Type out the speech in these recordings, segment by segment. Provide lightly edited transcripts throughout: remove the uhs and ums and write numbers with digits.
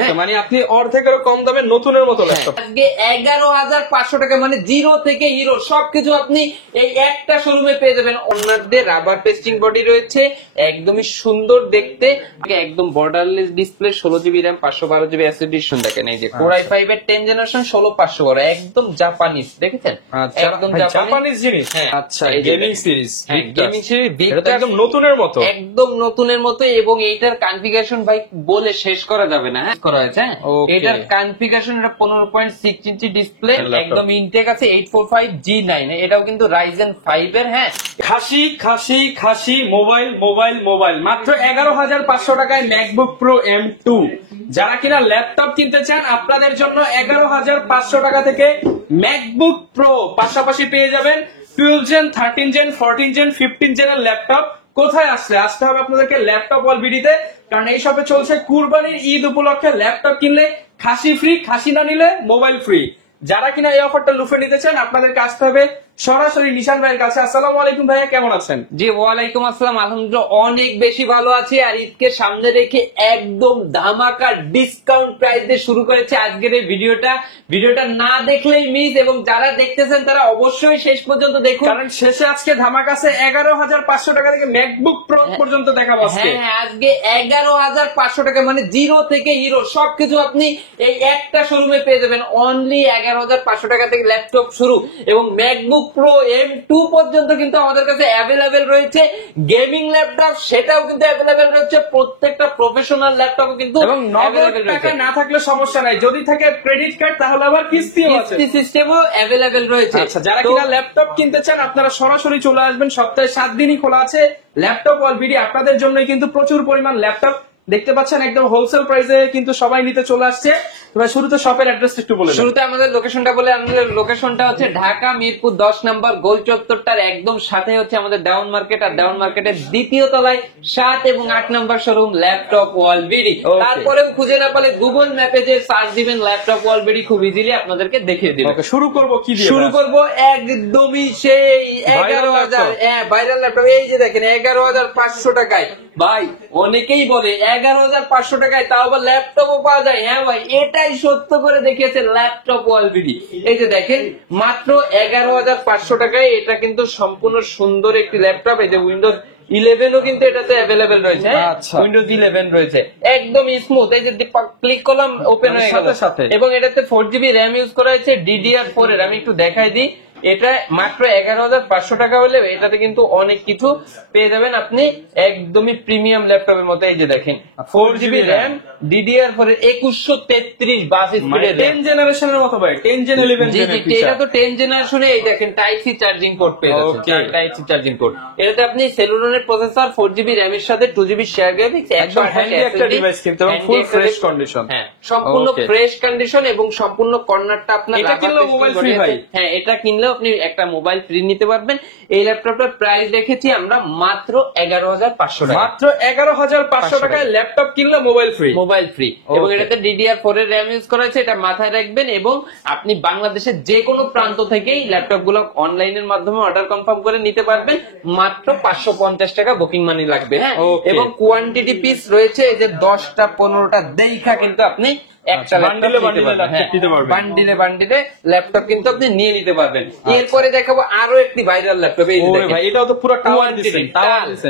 ওকে, মানে আপনি অর্ধেকেরও কম দামে নতুনের মতো ল্যাপটপ। আজকে 11,500 টাকা, মানে জিরো থেকে হিরো সবকিছু আপনি এই একটা শোরুমে পেয়ে যাবেন। অন্যদের রাবার পেস্টিং বডি রয়েছে, একদমই সুন্দর দেখতে, একদম borderless display, 16GB RAM, 512GB SSD. দেখেন এই যে Core i5 এর 10 জেনারেশন 16500 বড়, একদম জাপানিজ, দেখেছেন? একদম জাপানিজ জিনিস। আচ্ছা, গেমিং সিরিজ, গেমিং সিরিজ, এটা তো একদম নতুনের মতো, একদম নতুনের মতো। এবং এইটার কনফিগারেশন ভাই বলে শেষ করা যাবে না। হ্যাঁ, করা হয়েছে। এটার কনফিগারেশন, এটা 15.6 ইঞ্চি ডিসপ্লে, একদম ইনটেক আছে 845G9, এটাও কিন্তু Ryzen 5 এর। হ্যাঁ, খাসি খাসি খাসি মোবাইল মোবাইল মোবাইল মাত্র 11,500 টাকায় ম্যাকবুক প্রো M2। যারা কিনা ল্যাপটপ কিনতে চান, আপনাদের জন্য 11,500 টাকা থেকে ম্যাকবুক প্রো পাশাপাশি পেয়ে যাবেন 12 জেন, 13 জেন, 14 জেন, 15 জেনের ল্যাপটপ। কোথায় আসতে হবে আপনাদেরকে? ল্যাপটপ ওয়াল বিডিতে, কারণ এই শপে চলছে কুরবানির ঈদ উপলক্ষে ল্যাপটপ কিনলে খাসি ফ্রি, খাসি না নিলে মোবাইল ফ্রি। যারা কিনা এই অফারটা লুফে নিতে চান, আপনাদেরকে আসতে হবে সরাসরি নিশান ভাইয়ের কাছে। আসসালামু আলাইকুম ভাইয়া, কেমন আছেন? জি ওয়ালাইকুম আসসালাম, আলহামদুলিল্লাহ অনেক বেশি ভালো আছি। আর ঈদকে সামনে রেখে একদম ধামাকা ডিসকাউন্ট প্রাইস দিয়ে শুরু করেছে আজকের এই ভিডিওটা না দেখলেই মিস, এবং যারা দেখতেছেন তারা অবশ্যই শেষ পর্যন্ত দেখুন, কারণ শেষে আজকে ধামাকা আছে 11,500 টাকা থেকে ম্যাকবুক প্রো পর্যন্ত দেখাবো আজকে। হ্যাঁ, আজকে 11,500 টাকা, মানে জিরো থেকে হিরো সবকিছু আপনি এই একটা শোরুমে পেয়ে যাবেন। অনলি 11,500 টাকা থেকে ল্যাপটপ শুরু, এবং ম্যাকবুক প্রো M2 পর্যন্ত কিন্তু আমাদের কাছে অ্যাভেলেবেল রয়েছে। গেমিং ল্যাপটপ সেটাও কিন্তু অ্যাভেলেবেল রয়েছে, প্রত্যেকটা প্রফেশনাল ল্যাপটপও কিন্তু। এবং নগদ টাকা না থাকলে সমস্যা নাই, যদি থাকে ক্রেডিট কার্ড তাহলে আবার কিস্তিও আছে, কিস্তি সিস্টেমও অ্যাভেলেবেল রয়েছে। আচ্ছা, যারা কিনা ল্যাপটপ কিনতে চান আপনারা সরাসরি চলে আসবেন, সপ্তাহে 7 দিনই খোলা আছে ল্যাপটপ ওয়াল বিডি। আপনাদের জন্যই কিন্তু প্রচুর পরিমাণ ল্যাপটপ দেখতে পাচ্ছেন, একদম হোলসেল প্রাইসে কিন্তু সবাই নিতে চলে আসছে। শুরুতে শপের অ্যাড্রেস একটু বলে। শুরুতে আমাদের লোকেশনটা বলে, আমাদের লোকেশনটা হচ্ছে ঢাকা মিরপুর 10 নম্বর গোল চত্বরটার একদম সাথে হচ্ছে আমাদের ডাউন মার্কেট, আর ডাউন মার্কেটের দ্বিতীয় তলায় 7 এবং 8 নম্বর শোরুম ল্যাপটপ ওয়াল বিডি। তারপরেও খুঁজে না পেলে গুগল ম্যাপে যে সার্চ দিবেন ল্যাপটপ ওয়াল বিডি, খুব ইজিলি আপনাদেরকে দেখিয়ে দিবে। শুরু করব কি দিয়ে? শুরু করব একদমই সেই 11,000 ভাইরাল ল্যাপটপ। এই যে দেখেন 11,500 টাকায় ভাই, অনেকেই বলে 11,500 টাকায় তাও আবার ল্যাপটপও পাওয়া যায়। হ্যাঁ ভাই, এটাই সত্য করে দেখিয়েছে ল্যাপটপ ওয়াল বিডি। এই যে দেখেন মাত্র 11,500 টাকায় এটা কিন্তু সম্পূর্ণ সুন্দর একটি ল্যাপটপ। এই যে উইন্ডোজ 11ও কিন্তু এটাতে অ্যাভেলেবেল রয়েছে। উইন্ডোজ 11 রয়েছে, একদম স্মুথ। এই যে ক্লিক করলাম ওপেন হয়ে গেল, এবং এটাতে 4GB র্যাম ইউজ করা হয়েছে DDR4 এর। আমি একটু দেখাই দিই, এটা মাত্র 11,500 টাকা হলে এটাতে কিন্তু অনেক কিছু পেয়ে যাবেন আপনি, একদমই প্রিমিয়াম ল্যাপটপের মতো। এই যে দেখেন 4GB র্যাম, DDR4 এর 2133 বাস স্পিডের, 10 জেনারেশনের মতো ভাই, 10 জেন 11 জি জি, এটা তো 10 জেনারেশনে। এই দেখেন টাইপ সি চার্জিং পোর্ট পেয়ে যাচ্ছেন, টাইপ সি চার্জিং পোর্ট। এটাতে আপনি সেলুলনের প্রসেসর, 4GB র্যাম এর সাথে 2GB শেয়ার গ্রাফিক্স, একদম হ্যান্ডি একটা ডিভাইস কিন্তু, এবং ফুল ফ্রেশ কন্ডিশন। হ্যাঁ, সম্পূর্ণ ফ্রেশ কন্ডিশন, এবং সম্পূর্ণ কর্নারটা আপনার এটা কিনলে মোবাইল ফ্রি ভাই। হ্যাঁ, এটা কিনলে আপনি একটা মোবাইল ফ্রি নিতে পারবেন। এই ল্যাপটপটার প্রাইস রেখেছি আমরা মাত্র 11,500 টাকা। মাত্র 11,500 টাকায় ল্যাপটপ কিনলে মোবাইল ফ্রি, মোবাইল ফ্রি। এবং এটাতে DDR4 এর র্যাম ইউজ করা হয়েছে, এটা মাথায় রাখবেন। এবং আপনি বাংলাদেশের যে কোনো প্রান্ত থেকেই ল্যাপটপ গুলো অনলাইনের মাধ্যমে অর্ডার কনফার্ম করে নিতে পারবেন। মাত্র 550 টাকা বুকিং মানি লাগবে। হ্যাঁ, এবং কোয়ান্টিটি পিস রয়েছে এই যে 10টা 15টা দেখা কিন্তু আপনি একটা বান্ডিলে ল্যাপটপ কিন্তু আপনি নিয়ে নিতে পারবেন। এরপরে দেখাবো আরো একটি ভাইরাল ল্যাপটপ। এই ভাই, এটাও তো পুরো টাওয়ার দিচ্ছেন।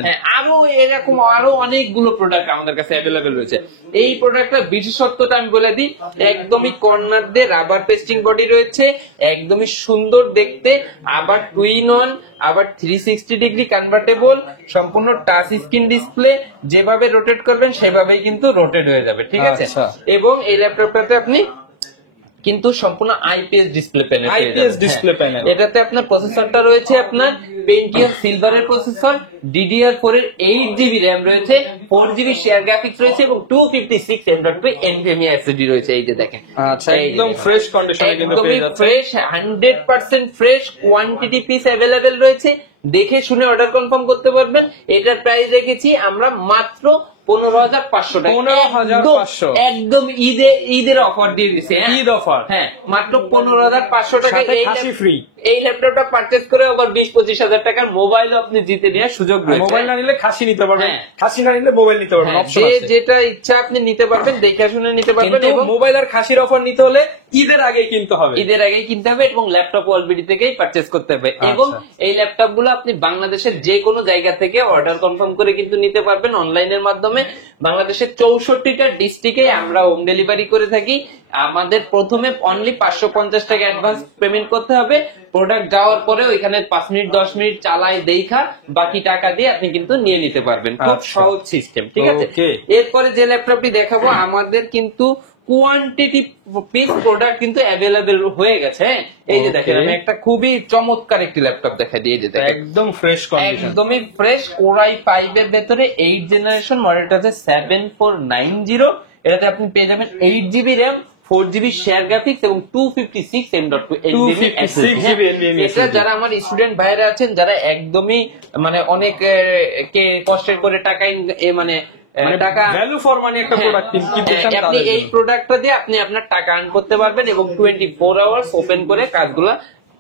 হ্যাঁ, আরো এরকম আরো অনেকগুলো প্রোডাক্ট আমাদের কাছে অ্যাভেলেবেল রয়েছে। এই প্রোডাক্টটার বিশেষত্বটা আমি বলে দিই, একদমই কর্নার দিয়ে রাবার পেস্টিং বডি রয়েছে, একদমই সুন্দর দেখতে, আবার টুইন অন, আবার 360 ডিগ্রি কনভার্টেবল, সম্পূর্ণ টাচ স্ক্রিন ডিসপ্লে, যেভাবে রোটেট করবেন সেভাবেই কিন্তু রোটেট হয়ে যাবে, ঠিক আছে? এবং এই ল্যাপটপটাতে আপনি কিন্তু সম্পূর্ণ আইপিএস ডিসপ্লে প্যানেল। এটাতে আপনার প্রসেসরটা রয়েছে আপনার পেন্টিয়াম সিলভারের প্রসেসর, DDR4 এর 8GB র্যাম রয়েছে, 4GB শেয়ার গ্রাফিক্স রয়েছে, এবং 256 M.2 NVMe SSD রয়েছে। এই যে দেখেন, আচ্ছা, একদম ফ্রেশ কন্ডিশনে কিন্তু পেয়ে যাচ্ছেন, fresh, 100% fresh. Quantity piece available রয়েছে, দেখে শুনে অর্ডার কনফার্ম করতে পারবেন। এটার প্রাইস রেখেছি আমরা মাত্র 15,500 টাকা। 15,500 একদম ঈদের অফার দিয়ে দিচ্ছে, ঈদ অফার। হ্যাঁ, মাত্র 15,500 টাকা। খাসি ফ্রি, এই ল্যাপটপটা পারচেজ করে আবার 20-25 হাজার টাকার মোবাইলও আপনি জিতে নেওয়ার সুযোগ রয়েছে। মোবাইল না নিলে খাসি নিতে পারবেন, হ্যাঁ। খাসি না নিলে মোবাইল নিতে পারবেন, হ্যাঁ, অপশন যে আছে। যেটা ইচ্ছা আপনি নিতে পারবেন, দেখে শুনে নিতে পারবেন। কিন্তু এবং মোবাইল আর খাসির অফার নিতে হলে ঈদের আগেই কিনতে হবে। ঈদের আগেই কিনতে হবে এবং ল্যাপটপ অলবিডি থেকেই পারচেজ করতে হবে। এবং এই ল্যাপটপ গুলো আপনি বাংলাদেশের যে কোনো জায়গা থেকে অর্ডার কনফার্ম করে কিন্তু নিতে পারবেন অনলাইনের মাধ্যমে। বাংলাদেশের 64টা ডিস্ট্রিক্টে আমরা হোম ডেলিভারি করে থাকি। আমাদের প্রথমে অনলি 550 টাকা অ্যাডভান্স পেমেন্ট করতে হবে। প্রোডাক্ট যাওয়ার পরে ওইখানে 5 মিনিট 10 মিনিট চালায় দেখা বাকি টাকা দিয়ে আপনি কিন্তু নিয়ে নিতে পারবেন। খুব আচ্ছা। সহজ সিস্টেম, ঠিক আছে। Okay. এরপরে যে ল্যাপটপটি দেখাবো আমাদের কিন্তু কোয়ান্টিটি পিস প্রোডাক্ট কিন্তু অ্যাভেলেবেল হয়ে গেছে। এই যে দেখেন, Okay. আমি একটা খুবই চমৎকার একটি ল্যাপটপ দেখাই দিই। এই যে দেখেন, একদম ফ্রেশ কন্ডিশন, একদমই ফ্রেশ কোরাই 5 এর ভেতরে 8 জেনারেশন মডেলটা আছে 7490। এটাতে আপনি পেয়ে যাবেন 8GB RAM, 4GB share graphics এবং 256 M.2 256 NVMe এটা যারা আমার স্টুডেন্ট ভাইরা আছেন যারা একদমই মানে অনেক কে কষ্টের করে টাকা মানে টাকা ভ্যালু ফর মানি একটা প্রোডাক্ট কিনতে চান আপনি তাদের এই জন্য। প্রোডাক্টটা দিয়ে আপনি আপনার টাকা আর্ন করতে পারবেন এবং 24 আওয়ার্স ওপেন করে কাজগুলা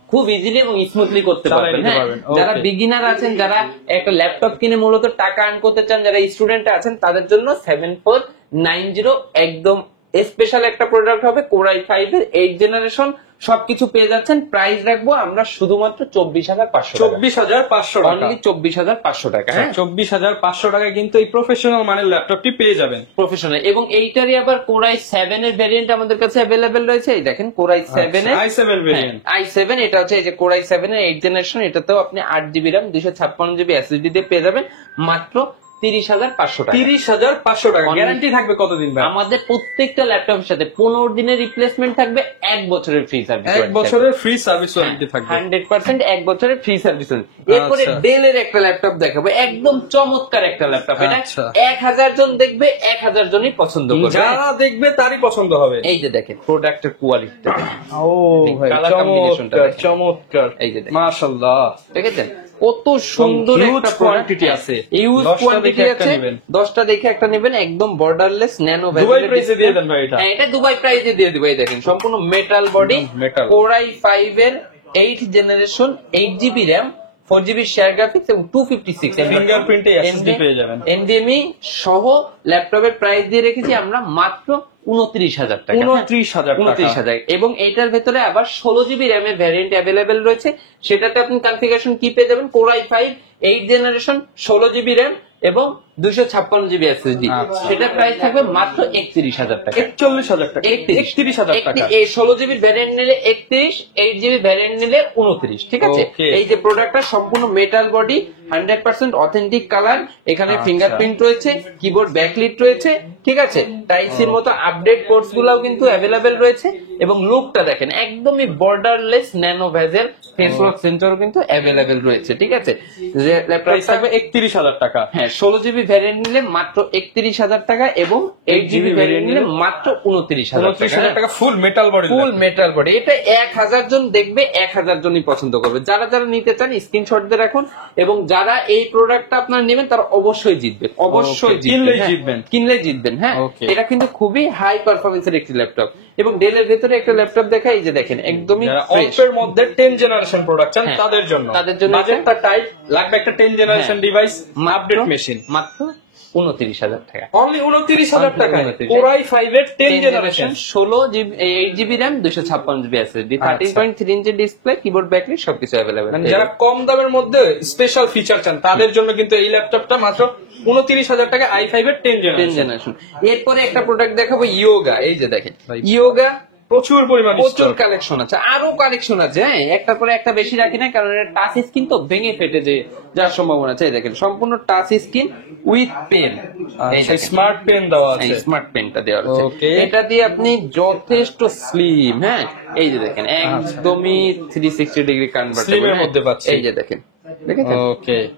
খুব ইজিলি এবং স্মুথলি করতে চালাই পারবেন। নিতে হ্যাঁ, পারবেন। যারা Okay. বিগিনার আছেন, যারা একটা ল্যাপটপ কিনে মূলত টাকা আর্ন করতে চান, যারা স্টুডেন্ট আছেন তাদের জন্য 7490 একদম স্পেশাল একটা প্রোডাক্ট হবে। কোরাই 5 এর 8 জেনারেশন সবকিছু পেয়ে যাচ্ছেন। প্রাইস রাখবো আমরা শুধুমাত্র 24,500 24,500 টাকা, অনলি 24,500 টাকা। হ্যাঁ, 24,500 টাকায় কিন্তু এই প্রফেশনাল মানের ল্যাপটপটি পেয়ে যাবেন। প্রফেশনাল। এবং এইটারই আবার কোরাই 7 এর ভেরিয়েন্ট আমাদের কাছে অ্যাভেলেবেল রয়েছে। এই দেখেন কোরাই 7 এর i7 ভেরিয়েন্ট, i7, এটা হচ্ছে এই যে কোরাই 7 এর 8 জেনারেশন। এটাতেও আপনি 8GB RAM 256GB SSD দিয়ে পেয়ে যাবেন মাত্র 30,500 টাকা। 30,500 টাকা। Only- গ্যারান্টি থাকবে কতদিন ভাই? আমাদের প্রত্যেকটা ল্যাপটপের সাথে 15 দিনের রিপ্লেসমেন্ট থাকবে, 1 বছরের ফ্রি সার্ভিস। 1 বছরের ফ্রি সার্ভিস ওয়ারেন্টি থাকবে। 100% 1 বছরের ফ্রি সার্ভিস। এরপরে আচ্ছা। ডেলের একটা ল্যাপটপ দেখাবো, একদম চমৎকার একটা ল্যাপটপ। এটা আচ্ছা। 1000 জন দেখবে, 1000 জনই পছন্দ করবে। যারা দেখবে তারই পছন্দ হবে। এই যে দেখেন প্রোডাক্টের কোয়ালিটি, ও ভাই, Color combinationটা চমৎকার দেখেন। চমৎকার, এই যে দেখেন, মাশাআল্লাহ। ঠিক আছে, কত সুন্দর Huge একটা quantity আছে। ইউজ 10টা কোয়ান্টিটি দেখে একটা আছে। নেবেন। 10টা দেখে একটা নেবেন, একদম বর্ডারলেস ন্যানো দুবাই প্রাইসে দিয়ে দেন ভাই এটা। হ্যাঁ, এটা দুবাই প্রাইসে দিয়ে দিব। এই দেখেন সম্পূর্ণ মেটাল বডি, metal। কোরাই 5 এর 8 generation, 8GB RAM, 4GB share graphics এবং 256 Fingerprint এ SSD পেয়ে যাবেন। NVMe সহ ল্যাপটপের প্রাইস দিয়ে রেখেছি আমরা মাত্র 29,000 টাকা। 29,000 টাকা। 29,000। এবং এইটার ভেতরে আবার 16GB RAM এর ভ্যারিয়েন্ট অ্যাভেলেবেল রয়েছে। সেটাতে আপনি কনফিগারেশন কি পেয়ে যাবেন, কোরাই 5 8 জেনারেশন 16GB RAM এবং 256GB SSD। আচ্ছা। সেটা প্রাইস থাকবে মাত্র 31,000 টাকা। 41,000 টাকা, 31,000 টাকা। এই 16GB ভ্যারিয়েন্ট নিলে 31, 8GB ভ্যারিয়েন্ট নিলে 29, ঠিক আছে। Okay. এই যে প্রোডাক্টটা সম্পূর্ণ মেটাল বডি, 100% অথেন্টিক কালার, এখানে আচ্ছা। ফিঙ্গারপ্রিন্ট রয়েছে, কিবোর্ড ব্যাকলিট রয়েছে, ঠিক আছে। টাইপ সির মতো আপডেট পোর্টস গুলাও কিন্তু অ্যাভেলেবেল রয়েছে। এবং লুকটা দেখেন একদমই borderless nano bezel, face lock সেন্সরও কিন্তু অ্যাভেলেবেল রয়েছে, ঠিক আছে। যে প্রাইস ল্যাপটপটা থাকবে 31,000 টাকা। হ্যাঁ 16GB ভ্যারিয়েন্ট নিলে মাত্র 31,000 টাকা এবং 8GB ভ্যারিয়েন্ট নিলে মাত্র 29,000 29,000 টাকা ফুল মেটাল বডি। ফুল মেটাল বডি। এটা 1000 জন দেখবে, 1000 জনই পছন্দ করবে। যারা যারা নিতে চান স্ক্রিনশট দিয়ে রাখুন। এবং যারা এই প্রোডাক্টটা আপনারা নেবেন তারা অবশ্যই জিতবে, অবশ্যই Okay, কিনলেই হ্যাঁ, জিতবেন। কিনলেই জিতবেন। হ্যাঁ, Okay. এটা কিন্তু খুবই হাই পারফরমেন্সের একটি ল্যাপটপ। এবং ডেলের ভেতরে একটা ল্যাপটপ দেখা, এই যে দেখেন একদমই যারা fresh। অল্পের মধ্যে 10 জেনারেশন প্রোডাক্ট চান হ্যাঁ, তাদের জন্য, তাদের জন্য বাজেটটা টাইট, লাগবে একটা 10 জেনারেশন হ্যাঁ। ডিভাইস, আপডেট মাত্র- মেশিন। মাত্র 29,000 টাকা। অনলি 29,000 টাকায় 29,000 কোরাই 5 এর 10 generation. 16GB 8GB RAM 256GB SSD, 13.3 inch display, keyboard backlit সবকিছু অ্যাভেলেবেল। মানে যারা কম দামের মধ্যে স্পেশাল ফিচার চান তাদের জন্য কিন্তু এই ল্যাপটপটা মাত্র 29,000 টাকা i5 এর 10 10 জেনারেশন। জেনারেশন। এরপরে একটা প্রোডাক্ট দেখাবো ইয়োগা। এই যে দেখেন ভাই, ইয়োগা প্রচুর পরিমাণ প্রচুর stock। কালেকশন আছে, আরো কালেকশন আছে। হ্যাঁ, একটার পরে একটা বেশি রাখি না, কারণ এটা টাচ স্ক্রিন তো ভেঙে ফেটে যে যার সম্ভাবনা আছে। এই দেখেন সম্পূর্ণ টাচ স্ক্রিন উইথ পেন, আচ্ছা, স্মার্ট পেন দেওয়া আছে। স্মার্ট পেনটা দেওয়া আছে। Okay. এটা দিয়ে আপনি যথেষ্ট স্লিম, হ্যাঁ এই যে দেখেন একদমই 360 ডিগ্রি কনভার্টেবল Slim এর মধ্যে পাচ্ছি। এই যে দেখেন, দেখেছেন ওকে,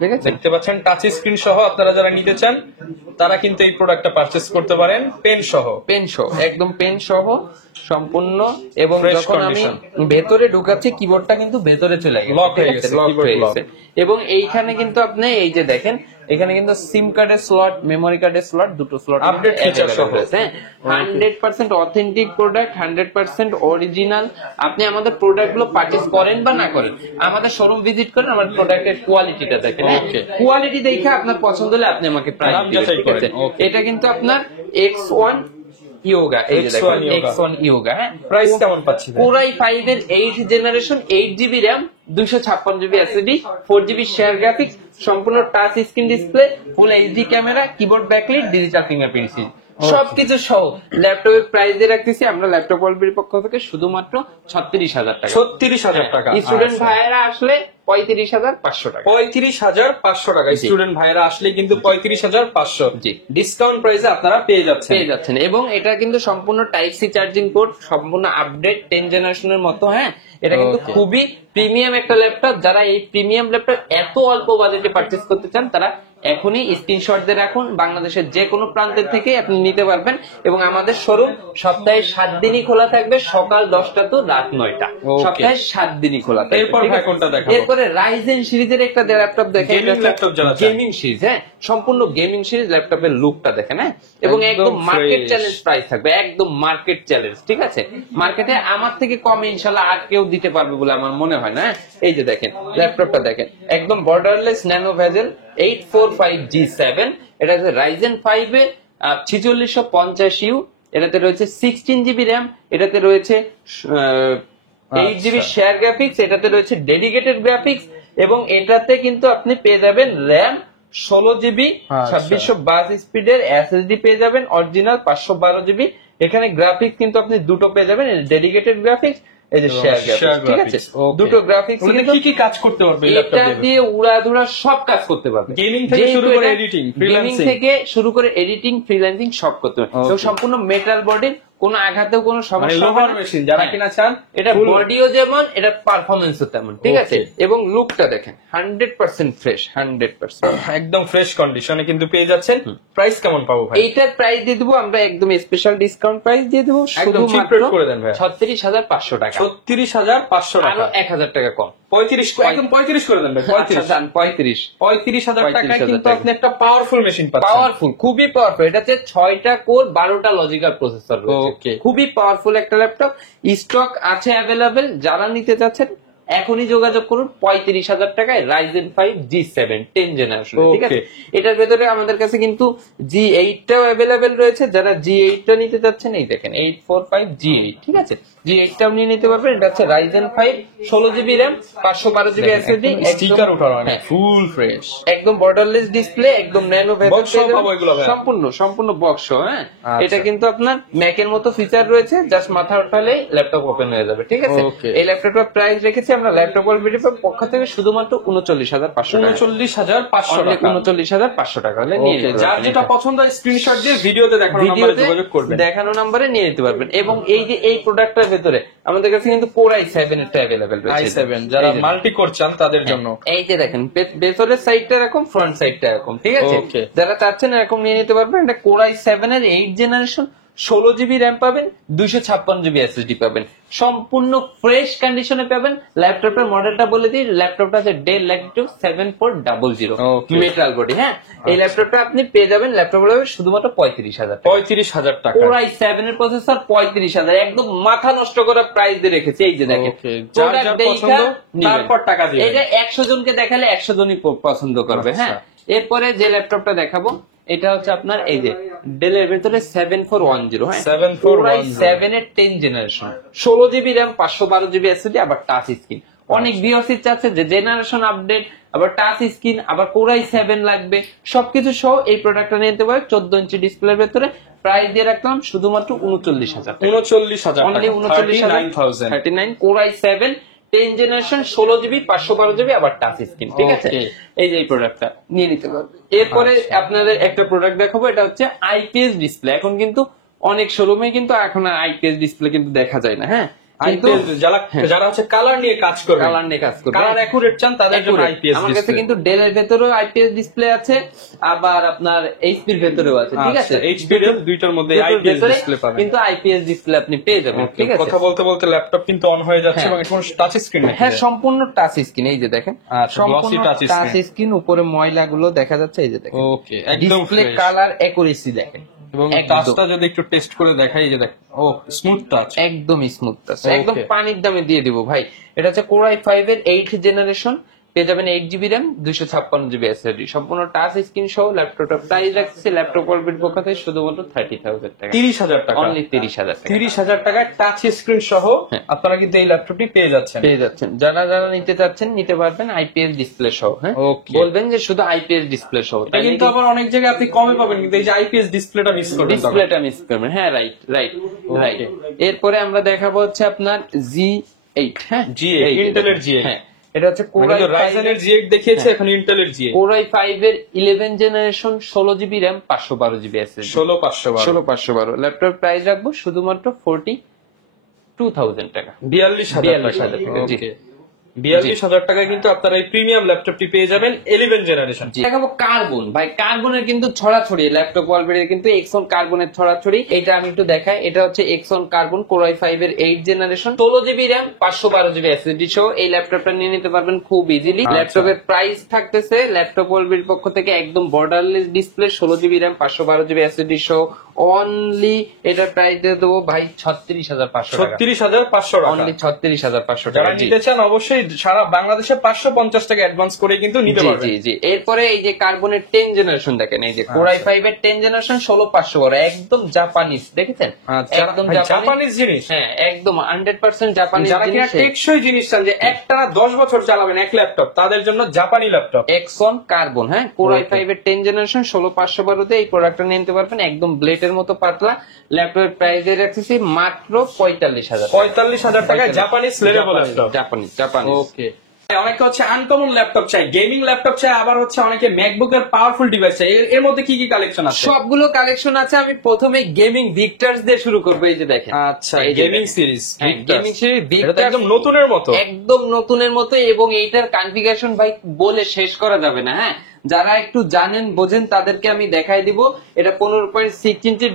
দেখেছেন দেখতে পাচ্ছেন টাচ স্ক্রিন সহ আপনারা যারা নিতে চান তারা কিন্তু এই প্রোডাক্টটা পারচেজ করতে পারেন পেন সহ। পেন সহ, একদম পেন সহ সম্পূর্ণ। এবং Fresh যখন আমি condition। ভেতরে ঢুকাচ্ছি কিবোর্ডটা কিন্তু ভেতরে চলে গেছে, Lock ঠিক হয়ে আছে? গেছে, Lock keyboard হয়ে lock। গেছে। এবং এইখানে কিন্তু আপনি এই যে দেখেন এখানে কিন্তু সিম কার্ডের স্লট, মেমোরি কার্ডের স্লট, দুটো স্লট Update feature সহ। 100% অথেন্টিক প্রোডাক্ট, 100% অরিজিনাল। আপনি আমাদের প্রোডাক্ট গুলো পারচেজ করেন বা না করেন, আমাদের শোরুম ভিজিট করেন, আমার প্রোডাক্টের কোয়ালিটিটা দেখেন। Okay। কোয়ালিটি দেখে আপনার পছন্দ হলে আপনি আমাকে প্রাইস দাম দিবেন, যাচাই ঠিক করেন। আছে? Okay। এটা কিন্তু আপনার X1 ইয়োগা, এই যে দেখেন X1 Yoga। X1 ইয়োগা, হ্যাঁ। প্রাইস কেমন পাচ্ছি ভাই? Core i5 এর 8th জেনারেশন, 8GB RAM, 256GB SSD, 4GB share graphics, সম্পূর্ণ touch screen display, full HD camera, keyboard backlight, digital fingerprint সবকিছু সহ ল্যাপটপের প্রাইস দিয়ে রাখতেছি আমরা ল্যাপটপ ওয়ার্ল্ডের পক্ষ থেকে শুধুমাত্র 36,000 টাকা। 36,000 টাকা। স্টুডেন্ট আচ্ছা। ভাইয়েরা আসলে 35,500 টাকা। 35,500 টাকা। জি। স্টুডেন্ট ভাইরা আসলে কিন্তু 35,500 জি। ডিসকাউন্ট প্রাইসে আপনারা পেয়ে যাচ্ছেন। পেয়ে যাচ্ছেন। এবং এটা কিন্তু সম্পূর্ণ টাইপ সি চার্জিং পোর্ট, সম্পূর্ণ আপডেট 10 জেনারেশনের মতো, হ্যাঁ। এটা কিন্তু Okay। খুবই প্রিমিয়াম একটা ল্যাপটপ। যারা এই প্রিমিয়াম ল্যাপটপ এত অল্প বাজেটে পারচেজ করতে চান তারা এখনই স্ক্রিনশট দিয়ে রাখুন। বাংলাদেশের যে কোনো প্রান্তের থেকে আপনি নিতে পারবেন। এবং আমাদের শোরুম সপ্তাহে 7 দিনই খোলা থাকবে, সকাল 10টা তো রাত 9টা। Okay। সপ্তাহে 7 দিনই খোলা থাকবে। এরপর ঠিক ভাই আছে? কোনটা দেখাবো? এরপরে রাইজেন সিরিজের একটা ল্যাপটপ দেখেন। Gaming laptop যারা চায়। গেমিং সিরিজ, হ্যাঁ, সম্পূর্ণ গেমিং সিরিজ। ল্যাপটপের লুকটা দেখেন, হ্যাঁ। এবং একদম একদম মার্কেট fresh। চ্যালেঞ্জ প্রাইস থাকবে, একদম মার্কেট চ্যালেঞ্জ, ঠিক আছে? মার্কেটে আমার থেকে কমে ইনশাল্লাহ আর কেউ দিতে পারবে বলে আমার মনে হয় না। এই যে দেখেন ল্যাপটপটা দেখেন, একদম বর্ডারলেস ন্যানো ভেজেল 845G7। এটা হচ্ছে রাইজেন 5 এর 4650U। এটাতে রয়েছে 16GB র্যাম, এটাতে রয়েছে 8GB শেয়ার গ্রাফিক্স, এটাতে রয়েছে ডেডিকেটেড গ্রাফিক্স। এবং এটাতে কিন্তু আপনি পেয়ে যাবেন র্যাম 16GB, আচ্ছা। 2622 স্পিডের এসএসডি পেয়ে যাবেন অরিজিনাল 512GB। এখানে গ্রাফিক্স কিন্তু আপনি দুটো পেয়ে যাবেন, ডেডিকেটেড গ্রাফিক্স, এই যে এবং শেয়ার share গ্রাফিক্স, ঠিক আছে? graphics, okay। দুটো গ্রাফিক্স ওটাতে কিন্তু কি কি কাজ করতে পারবে এই এটা ল্যাপটপ দিয়ে? দিয়ে উড়াধুরা সব কাজ করতে পারবে। Gaming থেকে শুরু করে editing, গেমিং freelancing। থেকে শুরু করে এডিটিং, ফ্রিল্যান্সিং সব করতে পারবে। Okay। এবং সম্পূর্ণ মেটাল বডির, কোনো আঘাতেও কোনো মানে সমস্যা হবে লোহার না। মেশিন যারা হ্যাঁ। কিনা চান এটা full- বডিও যেমন, এটা পারফরমেন্সও তেমন, ঠিক আছে? Okay। এবং লুকটা দেখেন 100% ফ্রেশ, 100%। একদম ফ্রেশ কন্ডিশনে কিন্তু পেয়ে যাচ্ছেন। প্রাইস কেমন পাবো ভাই? এইটার প্রাইস দিয়ে দেবো আমরা একদম স্পেশাল ডিসকাউন্ট প্রাইস দিয়ে দেবো, একদম cheap শুধুমাত্র rate করে দেন ভাই। 36,500 টাকা। 36,500 আরো টাকা। 1,000 টাকা কম। 35 একদম 35 করে দেন ভাই। আচ্ছা, 35 যান 35। 35,000 টাকায় 35,000 কিন্তু টাকা। আপনি একটা পাওয়ারফুল মেশিন পাচ্ছেন। পাওয়ারফুল, খুবই পাওয়ারফুল। এটাতে 6টা কোর, 12টা লজিক্যাল প্রসেসর রয়েছে। Okay। খুবই পাওয়ারফুল একটা ল্যাপটপ। স্টক আছে অ্যাভেলেবেল, যারা নিতে চাচ্ছেন এখনই যোগাযোগ করুন। 35,000 টাকায় রাইজেন 5 G7 10 জেনারেশন, ঠিক আছে? Okay। এটার ভেতরে আমাদের কাছে কিন্তু G8 টাও অ্যাভেলেবেল রয়েছে। যারা G8 টা নিতে চাচ্ছেন এই দেখেন 845G8, ঠিক আছে? G8 টাও নিয়ে নিতে পারবেন। এটা হচ্ছে Ryzen 5 16GB RAM, 512GB SSD, sticker উঠানো হয় হ্যাঁ, ফুল ফ্রেশ। একদম বর্ডারলেস ডিসপ্লে, একদম ন্যানো Box সহ পাবো এগুলো ভাইয়া? সম্পূর্ণ বক্স, হ্যাঁ। আচ্ছা। এটা কিন্তু আপনার ম্যাকের মতো ফিচার রয়েছে, জাস্ট মাথা উঠালে ল্যাপটপ ওপেন হয়ে যাবে, ঠিক আছে? Okay। এই ল্যাপটপটার প্রাইস রেখেছি আমরা ল্যাপটপ ওয়ার্ল্ডের পক্ষ থেকে শুধুমাত্র 39,500 টাকা। 39,500 টাকা। 39,500 টাকা হলে নিয়ে Okay, নিতে যার পারবেন। যেটা পছন্দ হয় স্ক্রিনশট দিয়ে ভিডিওতে দেখানো নম্বরে ভিডিওতে যোগাযোগ করবেন। দেখানো নম্বরে নিয়ে নিতে পারবেন। এবং এই যে এই প্রোডাক্টটার ভেতরে আমাদের কাছে কিন্তু Core i7 এরটা অ্যাভেলেবেল রয়েছে। i7 যারা এই যে মাল্টি কোর চান তাদের জন্য। এই যে দেখেন ভেতরের সাইডটা এরকম, ফ্রন্ট সাইডটা এরকম, ঠিক আছে? Okay। যারা চাচ্ছেন এরকম নিয়ে নিতে পারবেন। এটা Core i7 এর 8 জেনারেশন, 16GB র্যাম পাবেন, 256GB SSD পাবেন, সম্পূর্ণ ফ্রেশ কন্ডিশনে পাবেন। ল্যাপটপের মডেলটা বলে দিই, ল্যাপটপটা আছে del Latitude 7400 Okay। Metal body, হ্যাঁ। এই ল্যাপটপটা আপনি পেয়ে যাবেন, ল্যাপটপ শুধুমাত্র 35,000 টাকা। 35,000 টাকা। Core i7 এর প্রসেসর 35,000, একদম মাথা নষ্ট করা প্রাইস দিয়ে রেখেছি। এই যে দেখেন Okay, যার Product যার দেখা পছন্দ, নিবেন। তারপর টাকা দিবেন। এটা 100 জনকে দেখালে 100 জনই পছন্দ করবে, আচ্ছা। হ্যাঁ। এরপরে যে ল্যাপটপটা দেখাবো এটা হচ্ছে আপনার এই যে ডেলের ভেতরে 7410, হ্যাঁ। 7410 7 এর 10 generation, 16GB RAM, 512GB SSD, আবার টাচ স্ক্রিন। অনেক ভিউয়ার্স চাচ্ছে যে জেনারেশন আপডেট, আবার টাচ স্ক্রিন, আবার Core i7 লাগবে, সবকিছু সহ এই প্রোডাক্টটা নিতে পারে। 14 ইঞ্চি ডিসপ্লের ভেতরে প্রাইস দিয়ে রাখলাম শুধুমাত্র 39,000 টাকা। 39,000 অনলি টাকা। 39,000 39 Core i7 10 generation, 16GB, 512GB, আবার টাচ স্ক্রিন, ঠিক আছে? Okay। এই যে এই প্রোডাক্টটা নিয়ে নিতে পারবে। এরপরে আপনাদের একটা প্রোডাক্ট দেখাবো, এটা হচ্ছে আইপিএস ডিসপ্লে। এখন কিন্তু অনেক শোরুমে কিন্তু এখন আর আইপিএস ডিসপ্লে কিন্তু দেখা যায় না, হ্যাঁ। আইপিএস যারা হচ্ছে কালার নিয়ে কাজ করবে, কালার নিয়ে কাজ করবে, কালার অ্যাকুরেট চান তাদের জন্য আইপিএস আমার কাছে কিন্তু ডেলের ভেতরেও আইপিএস ডিসপ্লে আছে, আবার আপনার এইচপির ভেতরেও আছে, ঠিক আছে? এইচপি এর দুইটার মধ্যে আইপিএস ডিসপ্লে পাবেন, কিন্তু আইপিএস ডিসপ্লে আপনি পেয়ে যাবেন, ঠিক আছে? কথা বলতে বলতে ল্যাপটপ কিন্তু অন হয়ে যাচ্ছে এবং এখন টাচ স্ক্রিন, হ্যাঁ সম্পূর্ণ টাচ স্ক্রিন, এই যে দেখেন সম্পূর্ণ টাচ স্ক্রিন, উপরে ময়লাগুলো দেখা যাচ্ছে, এই যে দেখেন ওকে একদম ডিসপ্লে কালার অ্যাকুরেসি দেখেন, এবং টাচটা যদি একটু টেস্ট করে দেখাই, এই যে দেখেন ও স্মুথ টাচ, একদমই স্মুথ টাচ, একদম পানির দামে দিয়ে দিব ভাই। এটা হচ্ছে Core i5 এর 8th জেনারেশন, পেয়ে যাবেন 8GB RAM 256GB SSD, সম্পূর্ণ টাচ স্ক্রিন সহ। ল্যাপটপটা প্রাইস রাখছে ল্যাপটপ ওয়ার্ল্ডের পক্ষ থেকে শুধুমাত্র 30,000 টাকা, 30,000 টাকা, অনলি 30,000 টাকা। 30,000 টাকায় টাচ স্ক্রিন সহ আপনারা কিন্তু এই ল্যাপটপটি পেয়ে যাচ্ছেন। যারা যারা নিতে চাচ্ছেন নিতে পারবেন আইপিএস ডিসপ্লে সহ। হ্যাঁ বলবেন যে শুধু আইপিএস ডিসপ্লে সহ, এটা কিন্তু আবার অনেক জায়গায় আপনি কমে পাবেন, কিন্তু এই যে আইপিএস ডিসপ্লেটা মিস করবেন, ডিসপ্লেটা মিস করবেন। হ্যাঁ রাইট রাইট রাইট। এরপরে আমরা দেখাবো হচ্ছে আপনার G8, হ্যাঁ G8 ইন্টেলের G8, হ্যাঁ এটা হচ্ছে Core i5 Ryzen এর G8 দেখিয়েছে, এখন ইন্টেলের G8। Core i5 এর 11 generation 16GB RAM 512GB SSD, 16512 laptop price রাখবো শুধুমাত্র 42,000 টাকা, 42,000 টাকা। জি 42,000 টাকায় কিন্তু আপনারা এই প্রিমিয়াম ল্যাপটপটি পেয়ে যাবেন 11 জেনারেশন। দেখাবো কার্বন, ভাই কার্বনের কিন্তু ছড়াছড়ি ল্যাপটপ ওয়ালবের, কিন্তু এক্সন কার্বনের ছড়াছড়ি। এটা আমি একটু দেখাই, এটা হচ্ছে এক্সন কার্বন Core i5 এর 8 generation 16GB RAM 512GB SSD সহ এই ল্যাপটপটা নিয়ে নিতে পারবেন খুব ইজিলি। ল্যাপটপের প্রাইস থাকতেছে ল্যাপটপ ওয়ালবের পক্ষ থেকে একদম borderless display 16GB RAM 512GB SSD সহ অনলি, এটা প্রাইস দিয়ে দেবো ভাই 36,500 টাকা, 36,500 টাকা, অনলি 36,500 টাকা। যারা নিতে চান অবশ্যই সারা বাংলাদেশে 550 টাকা অ্যাডভান্স করে কিন্তু নিতে পারবেন। জি জি। এরপরে এই যে কার্বনের 10 জেনারেশন দেখেন, এই যে Core i5 এর 10 জেনারেশন 16,512, একদম জাপানিজ, দেখেছেন একদম জাপানিজ জিনিস, হ্যাঁ একদম 100% জাপানিজ যারা কিনা জিনিস। টেকসই জিনিস চান যে একটানা 10 বছর চালাবেন এক ল্যাপটপ, তাদের জন্য জাপানি ল্যাপটপ এক্সন কার্বন, হ্যাঁ Core i5 এর 10 জেনারেশন 16,512 তে এই প্রোডাক্টটা নিতে পারবেন, একদম ব্লেডের মতো পাতলা। ল্যাপটপের প্রাইস রাখতেছি মাত্র 45,000 টাকায় জাপানিজ লেভেল ল্যাপটপ, জাপানিজ। ওকে। অনেকে হচ্ছে আনকমন ল্যাপটপ চাই, গেমিং ল্যাপটপ চাই, আবার হচ্ছে অনেকে ম্যাকবুকের পাওয়ারফুল ডিভাইস চাই। এর মধ্যে কি কি কালেকশন আছে? সবগুলো কালেকশন আছে। আমি প্রথমে গেমিং ভিক্টার্স দিয়ে শুরু করবো, এই যে দেখেন। আচ্ছা gaming series, gaming series Victor একদম নতুনের মতো, একদম নতুনের মতো, এবং এইটার কনফিগারেশন ভাই বলে শেষ করা যাবে না। হ্যাঁ যারা একটু জানেন বোঝেন তাদেরকে আমি দেখাই দিব। এটা 15.6 ইঞ্চি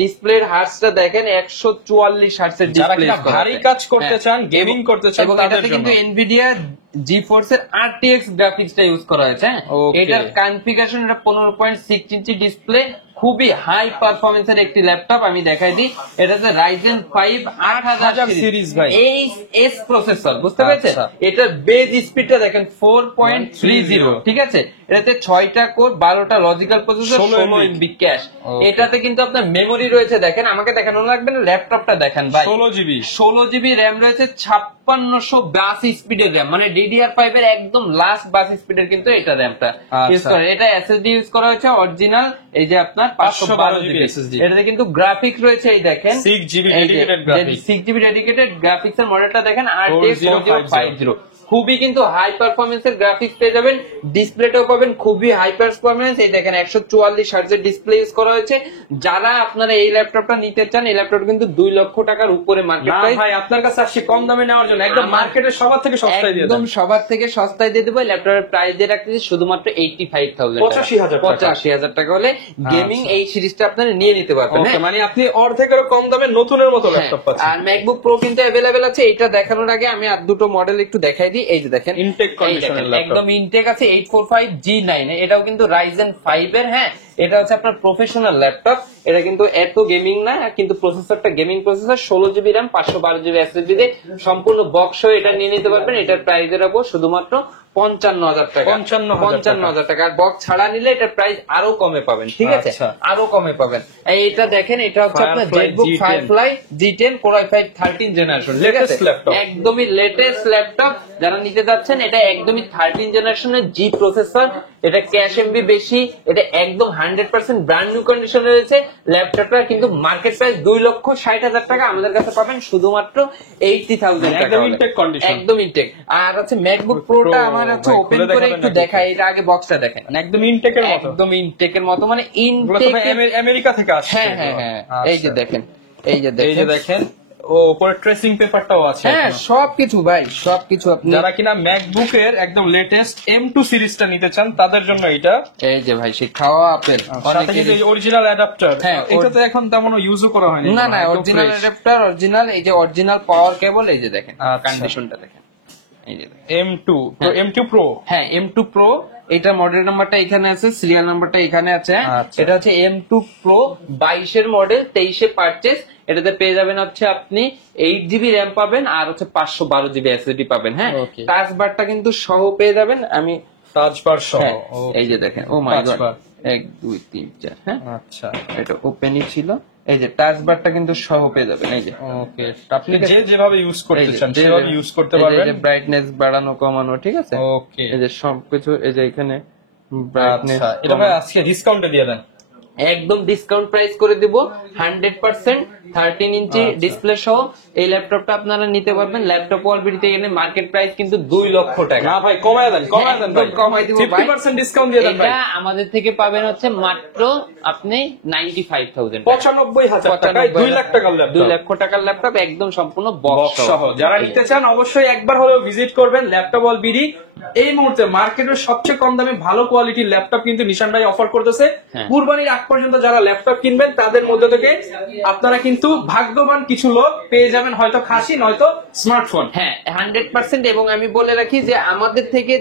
ডিসপ্লের হার্টসটা দেখেন 144 হার্টসের ডিসপ্লে। ভারী কাজ করতে চান, গেমিং করতে চান, এবং এটাতে কিন্তু এনভিডিয়া জিফোর্স এর RTX গ্রাফিক্সটা ইউজ করা হয়েছে। এটার কনফিগারেশন, এটা 15.6 ইঞ্চি ডিসপ্লে, খুবই হাই পারফরমেন্সের একটি ল্যাপটপ। আমি দেখাই দিই, এটাতে Ryzen 5 8000 সিরিজ ভাই এস প্রসেসর, বুঝতে পেরেছেন? এটার বেজ স্পিডটা দেখেন 4.30, ঠিক আছে? এটাতে 6টা কোর, 12টা লজিক্যাল প্রসেসর, 16 MB ক্যাশ। এটাতে কিন্তু আপনার মেমোরি রয়েছে, দেখেন আমাকে দেখানো লাগবে না, ল্যাপটপটা দেখেন ভাই, 16GB র্যাম রয়েছে, 5682 স্পিডের র্যাম, মানে DDR5 এর একদম লাস্ট বাস স্পিডের কিন্তু এটা র্যামটা ইউজ করে। এটা SSD ইউজ করা হয়েছে অরিজিনাল, এই যে আপনার 512GB SSD। এটাতে কিন্তু গ্রাফিক্স রয়েছে, এই দেখেন 6GB dedicated graphics, 6GB dedicated graphics এর মডেলটা দেখেন RTX 4050। খুবই কিন্তু হাই পারফরমেন্সের গ্রাফিক্স পেয়ে যাবেন, ডিসপ্লেটাও পাবেন খুবই হাই পারফরমেন্স। এই দেখেন 144 হার্টজের ডিসপ্লে ইউজ করা হয়েছে। যারা আপনারা এই ল্যাপটপটা নিতে চান, এই ল্যাপটপটা কিন্তু 2 লক্ষ টাকার উপরে মার্কেট প্রাইস। ভাই আপনার কাছে আসি কম দামে নেওয়ার জন্য, একদম মার্কেটের সবার থেকে সস্তায় দিয়ে দেব, একদম সবার থেকে সস্তায় দিয়ে দেব। ল্যাপটপের প্রাইস দিয়ে রাখতেছি শুধুমাত্র 85,000 টাকা, 85,000 টাকা হলে গেমিং এই সিরিজটা আপনারা নিয়ে নিতে পারবেন। মানে আপনি অর্ধেকেরও কম দামে নতুনের মতো ল্যাপটপ পাচ্ছেন। আর ম্যাকবুক প্রো কিন্তু अवेलेबल আছে। এটা দেখানোর আগে আমি আর দুটো মডেল একটু দেখাই দিই। এই যে দেখেন ইনটেক কন্ডিশনের ল্যাপটপ, একদম ইনটেক আছে 845 G9, এটাও কিন্তু Ryzen 5 এর। হ্যাঁ এটা হচ্ছে আপনার প্রফেশনাল ল্যাপটপ, এটা কিন্তু এত গেমিং না, কিন্তু প্রসেসরটা gaming processor, 16GB RAM 512GB SSD দিয়ে সম্পূর্ণ বক্স হয়ে এটা নিয়ে নিতে পারবেন। এটার প্রাইস রাখবো শুধুমাত্র 55,000 টাকা, 55,000 টাকা। আর বক্স ছাড়া নিলে এটার প্রাইস আরো কমে পাবেন, ঠিক আছে? আরো কমে পাবেন। এইটা দেখেন, এটা হচ্ছে আপনার Jetbook firefly G10 Core i5 13 generation, latest laptop, একদমই লেটেস্ট ল্যাপটপ। যারা নিতে যাচ্ছেন, এটা একদমই 13 জেনারেশনের G প্রসেসর, এটা ক্যাশ এমবি বেশি, এটা একদম 100% ব্র্যান্ড নিউ কন্ডিশন রয়েছে। ল্যাপটপটা কিন্তু মার্কেট প্রাইস 2,60,000 টাকা, আমাদের কাছে পাবেন শুধুমাত্র 80,000 টাকা, একদম ইনটেক কন্ডিশন, একদম ইনটেক। আর হচ্ছে ম্যাকবুক প্রোটা আমার হচ্ছে ওপেন করে একটু দেখাই, এটা আগে বক্সটা দেখেন, একদম ইনটেকের মতো, একদম ইনটেকের মতো, মানে ইনটেক আমেরিকা থেকে আসছে। হ্যাঁ হ্যাঁ হ্যাঁ, এই যে দেখেন, এই যে দেখেন ও উপরে ট্রেসিং পেপারটাও আছে হ্যাঁ এখনো। সবকিছু ভাই সবকিছু আপনি যারা কিনা ম্যাকবুকের একদম লেটেস্ট M2 সিরিজটা নিতে চান তাদের জন্য এটা। এই যে ভাই সেই খাওয়া আপেল সাথে কিন্তু অরিজিনাল অ্যাডাপ্টার, হ্যাঁ, এটা তো এখন তেমন ইউজও করা হয়নি। না না একদম অরিজিনাল fresh। অ্যাডাপ্টার অরিজিনাল, এই যে অরিজিনাল পাওয়ার কেবল, এই যে দেখেন আচ্ছা। কন্ডিশনটা দেখেন, এই যে দেখেন। M2 তো M2 Pro। হ্যাঁ M2 Pro, এটা মডেল নাম্বারটা এখানে আছে, সিরিয়াল নাম্বারটা এখানে আছে। আচ্ছা। এটা হচ্ছে M2 Pro 22 এর মডেল, 23 পারচেজ। এটাতে পেয়ে যাবেন হচ্ছে আপনি 8GB র্যাম পাবেন আর হচ্ছে 512GB SSD পাবেন। হ্যাঁ Okay. টাচ বারটা কিন্তু সহ পেয়ে যাবেন। আমি টাচ বার সহ। হ্যাঁ, Okay. এই যে দেখেন, ও মাই Touch গড, bar। 1 2 3 4, হ্যাঁ আচ্ছা এটা ওপেনই ছিল। এই যে টাচ বারটা কিন্তু সহ পেয়ে যাবেন, এই যে ওকে, আপনি যে যেভাবে ইউজ করতে চান সেভাবে ইউজ করতে এই যে পারবেন। ব্রাইটনেস বাড়ানো কমানো, ঠিক আছে। ওকে এই যে সবকিছু, এই যে এখানে ব্রাইটনেস আচ্ছা, এটা ভাই আজকে ডিসকাউন্টে দিয়ে দেন। একদম ডিসকাউন্ট প্রাইস করে দিব 100%, 13 ইঞ্চি আচ্ছা। ডিসপ্লে সহ এই ল্যাপটপটা আপনারা নিতে পারবেন। ল্যাপটপ ওয়ালবিডিতে এখানে মার্কেট প্রাইস কিন্তু 2 লক্ষ টাকা। না ভাই কমায় দেন, কমায় দেন ভাই, একদম কমাই দিব ভাই। 50% ডিসকাউন্ট দিয়ে দেন ভাই। এটা আমাদের থেকে পাবেন হচ্ছে মাত্র আপনি 95,000 95,000 টাকায় 2 লাখ টাকার 2 ল্যাপটপ। লক্ষ টাকার ল্যাপটপ একদম সম্পূর্ণ বক্স বক্স সহ যারা নিতে চান অবশ্যই একবার হলেও ভিজিট করবেন ল্যাপটপ অল বিডি। এই মুহূর্তে মার্কেটের সবচেয়ে কম দামে ভালো কোয়ালিটির ল্যাপটপ কিন্তু নিশান ভাই অফার করতেছে। হ্যাঁ। কুরবানির আগ পর্যন্ত যারা ল্যাপটপ কিনবেন তাদের মধ্যে থেকে আপনারা কিন্তু ভাগ্যবান কিছু লোক পেয়ে যাবেন, হয়তো খাসি নয়তো স্মার্টফোন। হ্যাঁ 100%। এবং আমি বলে রাখি যে আমাদের থেকে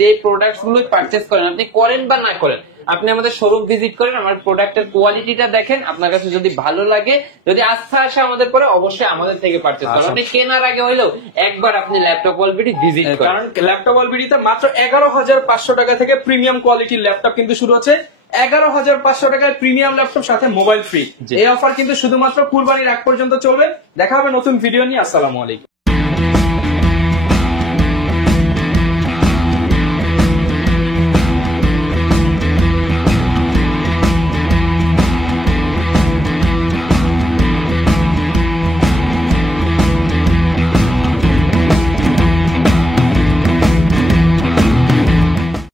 যে প্রোডাক্ট গুলো পারচেস করেন, আপনি করেন বা না করেন, আপনি আমাদের শোরুম ভিজিট করেন, আমার প্রোডাক্টের কোয়ালিটিটা দেখেন, আপনার কাছে যদি ভালো লাগে, যদি আস্থা আসে আমাদের পরে, অবশ্যই আমাদের থেকে পারচেস করেন। আচ্ছা। আপনি কেনার আগে হইলেও একবার আপনি ল্যাপটপ অলরেডি ভিজিট করেন। কারণ ল্যাপটপ অল বিডিতে মাত্র 11,500 টাকা থেকে প্রিমিয়াম কোয়ালিটির ল্যাপটপ কিন্তু শুরু হচ্ছে। 11,500 টাকায় প্রিমিয়াম ল্যাপটপ সাথে মোবাইল ফ্রি। জি। এই অফার কিন্তু শুধুমাত্র কুরবানির আগ পর্যন্ত চলবে। দেখা হবে নতুন ভিডিও নিয়ে। আসসালামু আলাইকুম।